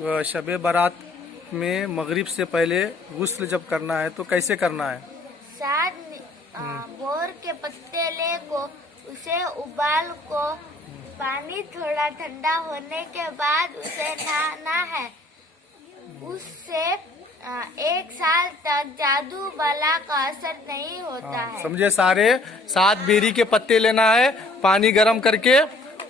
शबे बारात में मगरिब से पहले गुस्ल जब करना है तो कैसे करना है? सात बोर के पत्ते ले को उसे उबाल को पानी थोड़ा ठंडा होने के बाद उसे नहाना है। उससे 1 साल तक जादू बला का असर नहीं होता है। समझे? सारे 7 बेरी के पत्ते लेना है, पानी गर्म करके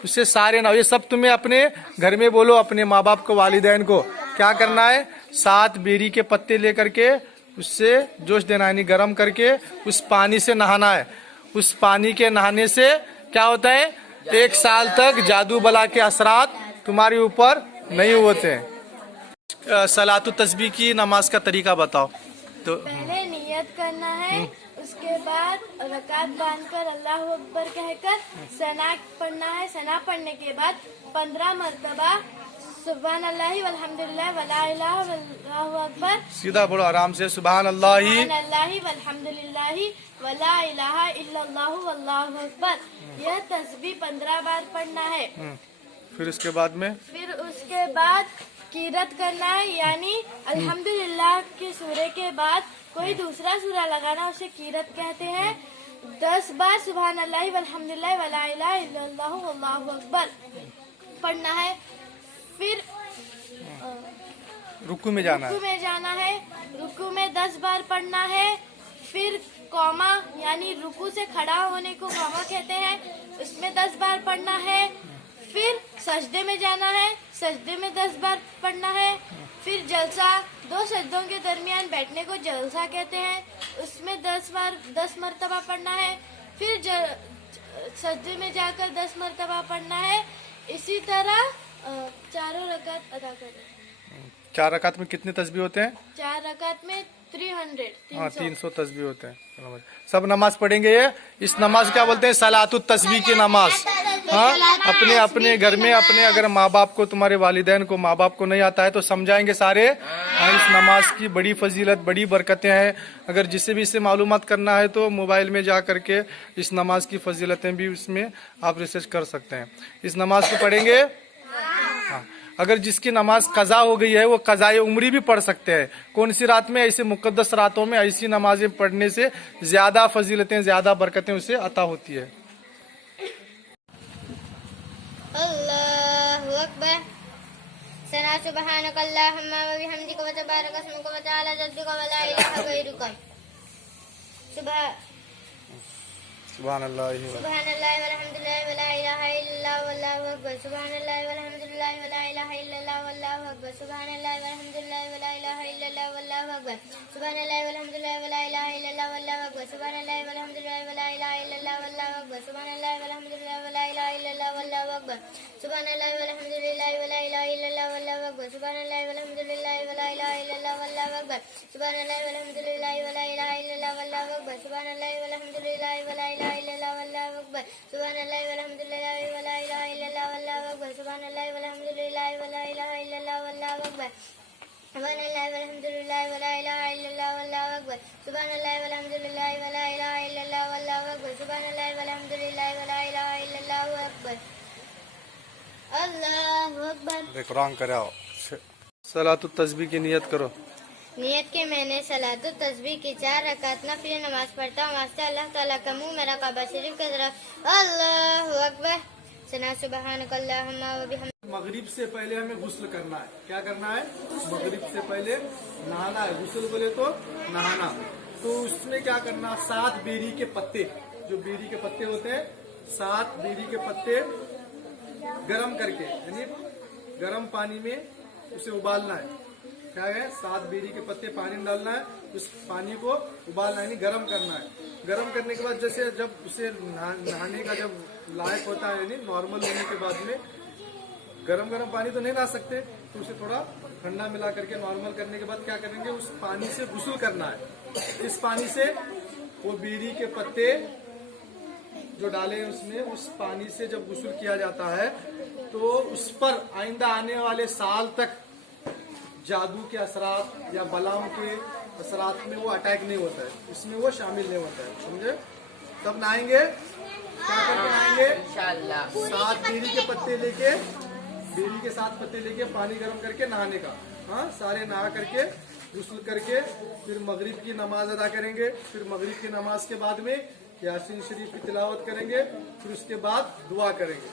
उससे सारे ना, ये सब तुम्हें अपने घर में बोलो, अपने माँ बाप को, वालिदैन को क्या करना है? 7 बेरी के पत्ते लेकर के उससे जोश देना, यानी गर्म करके उस पानी से नहाना है। उस पानी के नहाने से क्या होता है? 1 साल तक जादू बला के असरात तुम्हारे ऊपर नहीं होते हैं। सलातु तस्बीह की नमाज का तरीका बताओ। तो पहले नियत करना है, उसके बाद रकात बांधकर अल्लाह अकबर कहकर सना पढ़ना है। सना पढ़ने के बाद 15 मरतबा सुभान अल्लाही वल्हम्दुलिल्लाह वला इलाहा वल्लाहु अकबर। सीधा बोलो आराम से, सुभान अल्लाही वल्हम्दुलिल्लाही वला इलाहा इल्लल्लाहु वल्लाहु अकबर। यह तस्बीह 15 बार पढ़ना है। फिर उसके बाद कीरत करना है, यानी अल्हम्दुलिल्लाह के सूरे के बाद कोई दूसरा सूरा लगाना, उसे कीरत कहते हैं। 10 बार सुभान अल्लाही वल्हम्दुलिल्लाह वला इलाहा इल्लल्लाहु वल्लाहु अकबर पढ़ना है। फिर रुकू में जाना है। रुकू में 10 बार पढ़ना है। फिर कौमा, यानी रुकू से खड़ा होने को कौमा कहते हैं, उसमें 10 बार पढ़ना है। फिर सजदे में जाना है, सजदे में 10 बार पढ़ना है। फिर जलसा, 2 सजदों के दरमियान बैठने को जलसा कहते हैं, उसमें 10 मरतबा पढ़ना है। फिर सजदे में जाकर 10 मरतबा पढ़ना है। इसी तरह 4 रकात अदा करें। 4 रकात में कितने तस्बीह होते हैं? 4 रकात में 300 तस्बीह होते हैं। सब नमाज पढ़ेंगे ये। इस नमाज क्या बोलते हैं? सलातु तस्बीह की नमाज। हाँ, अपने घर में अपने अगर माँ बाप को, तुम्हारे वालिदैन को, माँ बाप को नहीं आता है तो समझाएंगे सारे। इस नमाज की बड़ी फजीलत, बड़ी बरकतें हैं। अगर जिसे भी इसे मालूमात करना है तो मोबाइल में जा करके इस नमाज की फजीलतें भी उसमें आप रिसर्च कर सकते हैं। इस नमाज को पढ़ेंगे। हाँ, अगर जिसकी नमाज कज़ा हो गई है वो कज़ाए उम्री भी पढ़ सकते हैं। कौन सी रात में? ऐसे मुकद्दस रातों में ऐसी नमाजें पढ़ने से ज्यादा फजीलतें, ज्यादा बरकतें उसे अता होती है। अल्लाहु अकबर। सना सुब्हानकल्लाहुम्मा व बिहम्दिका व तबारक अस्मुका व तआला जद्दुका व ला इलाहा गैरुका। सुभानअल्लाह वल्हम्दुलिल्लाह वला इलाहा इल्लल्लाह वल्लाहु अकबर। सुभानअल्लाह वल्हम्दुलिल्लाह वला इलाहा इल्लल्लाह वल्लाहु अकबर। सुभानअल्लाह वल्हम्दुलिल्लाह वला इलाहा इल्लल्लाह वल्लाहु अकबर। सुभानअल्लाह वल्हम्दुलिल्लाह वला इलाहा इल्लल्लाह वल्लाहु अकबर। सुभानअल्लाह वल्हम्दुलिल्लाह वला इलाहा इल्लल्लाह वल्लाहु अकबर। सुभानअल्लाह वल्हम्दुलिल्लाह वला इलाहा इल्लल्लाह वल्लाहु अकबर। सुभानअल्लाह वल्हम्दुलिल्लाह वला इलाहा इल्लल्लाह वल्लाहु अकबर। सुभानअल्लाह वल्हम्दुलिल्लाह वला इलाहा इल्लल्लाह वल्लाहु अकबर। सुभानअल्लाह वल्हम्दुलिल्लाह वला इलाहा इल्लल्लाह वल्लाहु अकबर। सुभानअल्लाह वल्हम्दुलिल्लाह वला इलाहा इल्लल्लाह वल्लाहु अकबर। सुभानअल्लाह वल्हम्दुलिल्लाह वला इलाहा इल्लल्लाह वल्लाहु अकबर। सुभानअल्लाह वल्हम्दुलिल्लाह वला इलाहा इल्लल्लाह वल्लाहु अकबर। सुभानअल्लाह वल्हम्दुलिल्लाह वला इलाहा इल्लल्लाह वल्लाहु अकबर। सुभानअल्लाह वल्हम्दुलिल्लाह वला इलाहा इल्लल्लाह वल्लाहु अकबर। सुभानअल्लाह वल्हम्दुलिल्लाह वला इलाहा इल्लल्लाह अकबर। अल्लाहु अकबर। कुरान कराओ। सलातु तस्बीह की नियत करो। नियत के मैंने सलातु तस्बीह की 4 रकात नफिल नमाज पढ़ता हूँ, वास्ते अल्लाह ताला का मुंह मेरा काबा शरीफ की तरफ। अल्लाहु अकबर। सना सुब्हानकल्लाहुम्मा व बिहम्दिका। मगरिब से पहले हमें गुस्ल करना है। क्या करना है? मगरिब से पहले नहाना है। गुस्ल बोले तो नहाना। तो उसमें क्या करना? 7 बेरी के पत्ते, जो बेरी के पत्ते होते हैं, 7 बेरी के पत्ते गरम करके, यानी गरम पानी में उसे उबालना है। क्या है? 7 बेरी के पत्ते पानी में डालना है, उस पानी को उबालना है, यानी गरम करना है। गरम करने के बाद जैसे जब उसे नहाने का जब लायक होता है, यानी नॉर्मल होने के बाद में, गरम पानी तो नहीं ला सकते, तो उसे थोड़ा ठंडा मिला करके नॉर्मल करने के बाद क्या करेंगे? उस पानी से गुस्ल करना है। इस पानी से वो बेरी के पत्ते जो डाले हैं उसमें, उस पानी से जब गुस्ल किया जाता है तो उस पर आइंदा आने वाले साल तक जादू के असरात या बलाओं के असरात में वो अटैक नहीं होता है, इसमें वो शामिल नहीं होता है। समझे? तब नहाएंगे। क्या करके नहाएंगे? इंशाअल्लाह 7 बेरी के पत्ते लेके, बेरी के 7 पत्ते लेके पानी गर्म करके नहाने का। हाँ, सारे नहा करके गुस्ल करके फिर मगरिब की नमाज अदा करेंगे। फिर मगरिब की नमाज के बाद में यासीन शरीफ की तिलावत करेंगे। फिर उसके बाद दुआ करेंगे।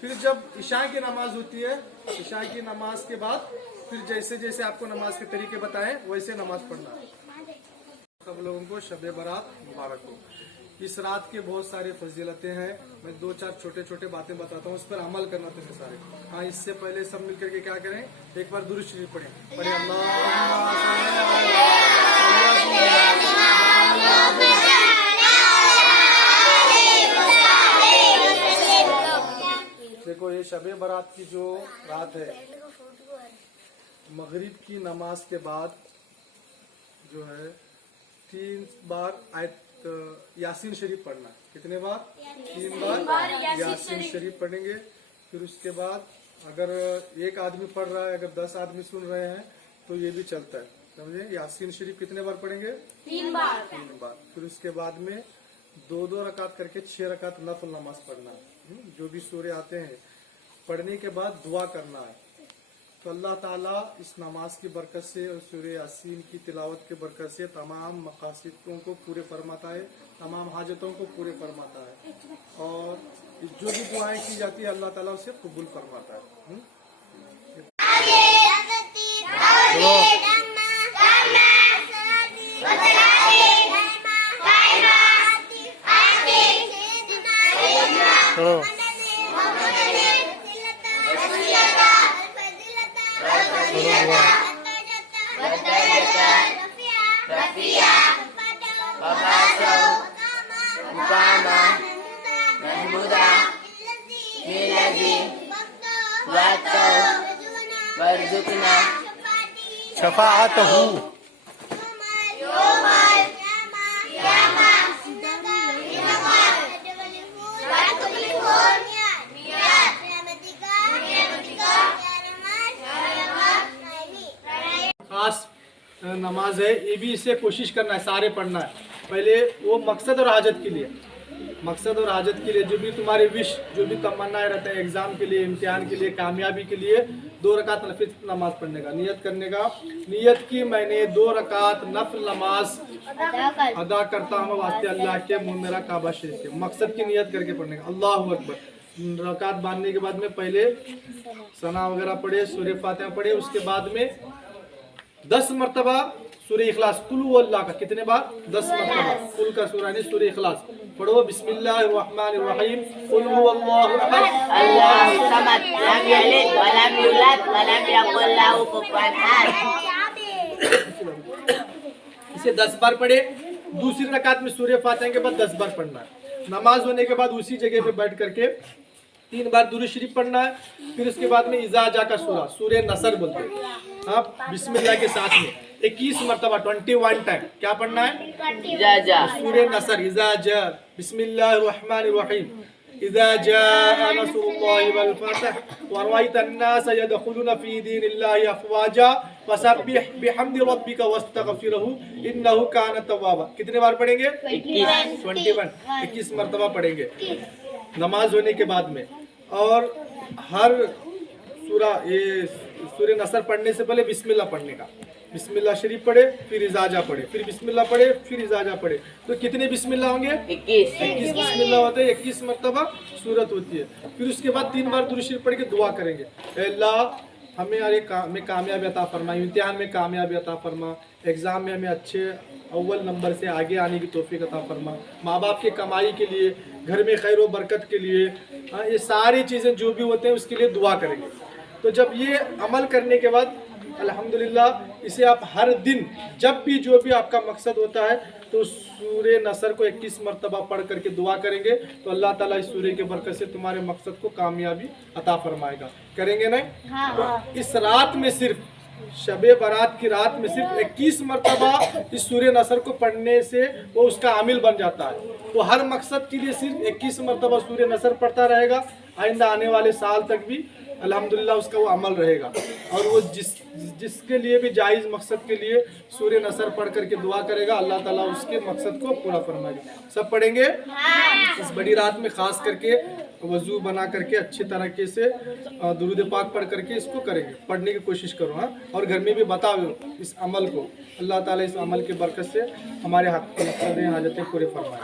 फिर जब इशा की नमाज होती है, इशा की नमाज के बाद फिर जैसे जैसे आपको नमाज के तरीके बताएं वैसे नमाज पढ़ना है। सब लोगों को शब बारात मुबारक हो। इस रात के बहुत सारे फजीलतें हैं। मैं 2-4 छोटे छोटे बातें बताता हूँ, उस पर अमल करना तुम्हें सारे। हाँ, इससे पहले सब मिलकर के क्या करें, एक बार दुरूद शरीफ पढ़ें। पढ़े देखो, ये शब बारात की जो रात है, मगरिब की नमाज के बाद जो है 3 बार आयत यासीन शरीफ पढ़ना। कितने बार? 3 बार यासीन शरीफ पढ़ेंगे। फिर उसके बाद अगर एक आदमी पढ़ रहा है, अगर 10 आदमी सुन रहे हैं तो ये भी चलता है, समझे। यासीन शरीफ कितने बार पढ़ेंगे? 3 बार। फिर उसके बाद में 2-2 रकात करके 6 रकात नफल नमाज पढ़ना। जो भी सूरे आते हैं पढ़ने के बाद दुआ करना है। तो अल्लाह ताला इस नमाज की बरकत से और सूरे यासीन की तिलावत की बरकत से तमाम मकासदों को पूरे फरमाता है, तमाम हाजतों को पूरे फरमाता है, और जो भी दुआएं की जाती है अल्लाह ताला उसे कबूल फरमाता है। शफाअतहू खास नमाज है, ये भी इससे कोशिश करना है, सारे पढ़ना है। पहले वो मकसद और हाजत के लिए, मकसद और हाजत के लिए जो भी तुम्हारे विश, जो भी तमन्नाएं रहते हैं एग्जाम के लिए, इम्तिहान के लिए, कामयाबी के लिए 2 रकात नफिल नमाज पढ़ने का नियत करने का। नियत की मैंने 2 रकात नफल नमाज अदा करता हूँ वास्ते अल्लाह के, मुँह मेरा काबा शरीफ के। मकसद की नियत करके पढ़ने का। अल्लाहु अकबर। रकात बांधने के बाद में पहले सना वगैरह पढ़े, सूरह फातिहा पढ़े। उसके बाद में 10 मरतबा सूरह इखलास, कुल हुवल्लाह का कितने बार? 10 मरतबा। कुल का सूरा नहीं, सूरह इखलास पढ़ो। बिस्मिल्लाहिर्रहमानिर्रहीम, कुल हुवल्लाहु अहद, अल्लाहु समद, लम यलिद व लम यूलद व लम यकुल लहू कुफुवन अहद। इसे 10 बार पढ़े। दूसरी रकात में सूरह फातिहा के बाद 10 बार पढ़ना है। नमाज होने के बाद उसी जगह पे बैठ करके 3 बार दुरूद शरीफ पढ़ना है। फिर उसके बाद में इज़ा जा का सूरा, सूरह नसर बोलते हैं। आप बिस्मिल्लाह के साथ में 21 मरतबा 21 टाइम क्या पढ़ना है? सूरह नसर, इज़ा जा, बिस्मिल्लाहिर्रहमानिर्रहीम, इज़ा जा नसरुल्लाहि वल फतह व रअयत अन्नास यदखुलून फी दीनिल्लाहि अफवाजा फसब्बिह बिहम्दि रब्बिका वस्तगफिरहु इन्नहु कान तव्वाबा। कितने बार पढ़ेंगे? 21 मरतबा पढ़ेंगे नमाज होने के बाद में। और हर सूरा, ये सूरह नसर पढ़ने से पहले बिस्मिल्लाह पढ़ने का। बिस्मिल्लाह शरीफ पढ़े, फिर इजाजा पढ़े, फिर बिस्मिल्लाह पढ़े, फिर इजाजा पढ़े। तो कितने बिस्मिल्लाह होंगे? 21 बिस्मिल्लाह होते हैं। 21 मरतबा सूरत होती है। फिर उसके बाद 3 बार दुरूद शरीफ पढ़ के दुआ करेंगे, अल्लाह हमें कामयाबी अता फरमा, इम्तिहान में कामयाबी अता फरमा, एग्ज़ाम में हमें अच्छे अव्वल नंबर से आगे आने की तौफीक अता फरमा, माँ बाप की कमाई के लिए, घर में खैर व बरकत के लिए। हाँ, ये सारी चीज़ें जो भी होते हैं उसके लिए दुआ करेंगे। तो जब ये अमल करने के बाद अल्हम्दुलिल्लाह इसे आप हर दिन जब भी जो भी आपका मकसद होता है तो सूरह नसर को 21 मरतबा पढ़ करके दुआ करेंगे तो अल्लाह ताला इस सूरह के बरकत से तुम्हारे मकसद को कामयाबी अता फरमाएगा। करेंगे नहीं? तो इस रात में सिर्फ शबे बारात की रात में सिर्फ 21 मरतबा इस सूरह नसर को पढ़ने से वो उसका आमिल बन जाता है। वो हर मकसद के लिए सिर्फ 21 मरतबा सूरह नसर पढ़ता रहेगा, आइंदा आने वाले साल तक भी अल्हम्दुलिल्लाह उसका वो अमल रहेगा। और वो जिसके लिए भी जायज़ मकसद के लिए सूर्य नसर पढ़ करके दुआ करेगा, अल्लाह ताला उसके मकसद को पूरा फरमाएगा। सब पढ़ेंगे इस बड़ी रात में, खास करके वजू बना करके अच्छी तरीके से दुरूद पाक पढ़ करके इसको करेंगे, पढ़ने की कोशिश करो। हाँ, और घर में भी बताओ इस अमल को। अल्लाह ताला इस अमल की बरकत से हमारे मकसदें हाजतें पूरे फरमाए।